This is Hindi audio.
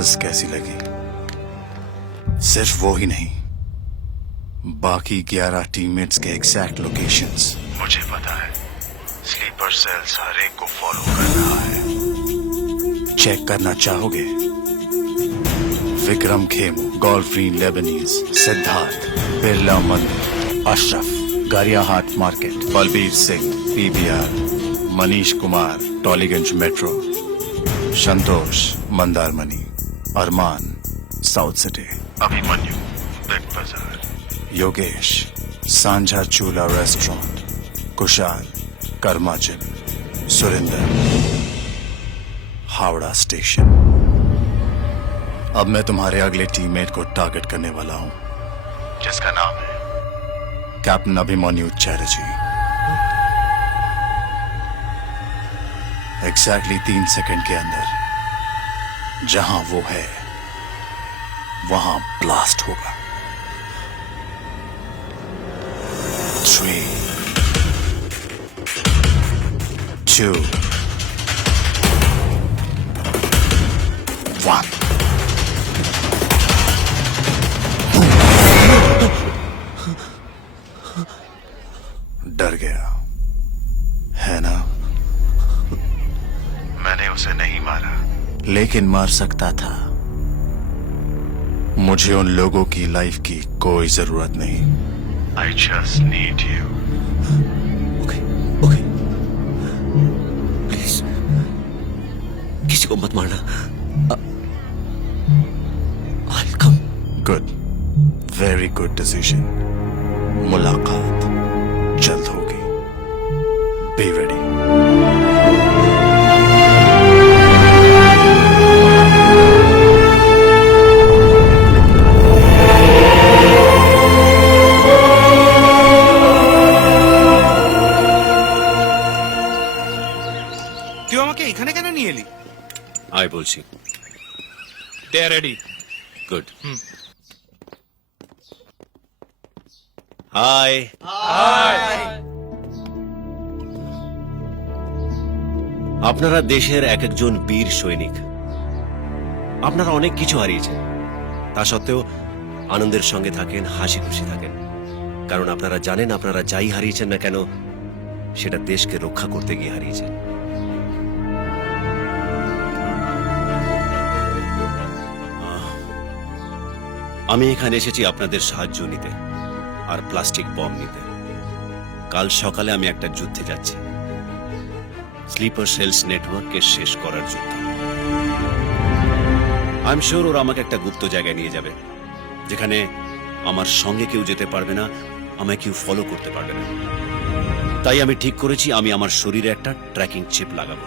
आवाज कैसी लगी? सिर्फ वो ही नहीं, बाकी 11 टीममेट्स के एग्जैक्ट लोकेशंस मुझे पता है। स्लीपर सेल्स हर एक को फॉलो कर रहा है। चेक करना चाहोगे? Vikram Khemu, Golf Green Lebanese, Siddharth, Birla Mandir, Ashraf, Gariahat market, Balbir Singh, PBR, Manish Kumar, Tollygunge metro, Santosh, Mandarmani, Arman, South City, Abhimanyu, Big Bazaar, Yogesh, Sanjha Chulha restaurant, Kushal, Karma gym, Surendra, Howrah station. अब मैं तुम्हारे अगले टीममेट को टारगेट करने वाला हूं, जिसका नाम है captain Abhimanyu Chatterjee. Exactly 3 second के अंदर जहां वो है वहां ब्लास्ट होगा। 3, 2, 1। डर गया है ना? मैंने उसे नहीं मारा, लेकिन मार सकता था। मुझे उन लोगों की लाइफ की कोई जरूरत नहीं। I just need you. Okay, please किसी को मत मारना। I'll come. Good, very good decision. मुलाकात जल्द होगी। Be ready. তুই আমাকে এখানে কেন নিয়ে এলি? আয় বলছি। দে রেডি। গুড। হাই। আপনারা দেশের এক একজন বীর সৈনিক। আপনারা অনেক কিছু হারিয়েছেন, তা সত্ত্বেও আনন্দের সঙ্গে থাকেন, হাসি খুশি থাকেন, কারণ আপনারা জানেন আপনারা যাই হারিয়েছেন না কেন সেটা দেশকে রক্ষা করতে গিয়ে হারিয়েছেন। আমি এখানে এসেছি আপনাদের সাহায্য নিতে আর প্লাস্টিক বম নিতে। কাল সকালে আমি একটা যুদ্ধে যাচ্ছি, স্লিপার সেলস নেটওয়ার্ককে শেষ করার যুদ্ধ। আই এম শিওর ওরা আমাকে একটা গুপ্ত জায়গায় নিয়ে যাবে, যেখানে আমার সঙ্গে কেউ যেতে পারবে না, আমায় কেউ ফলো করতে পারবে না। তাই আমি ঠিক করেছি আমি আমার শরীরে একটা ট্র্যাকিং চিপ লাগাবো।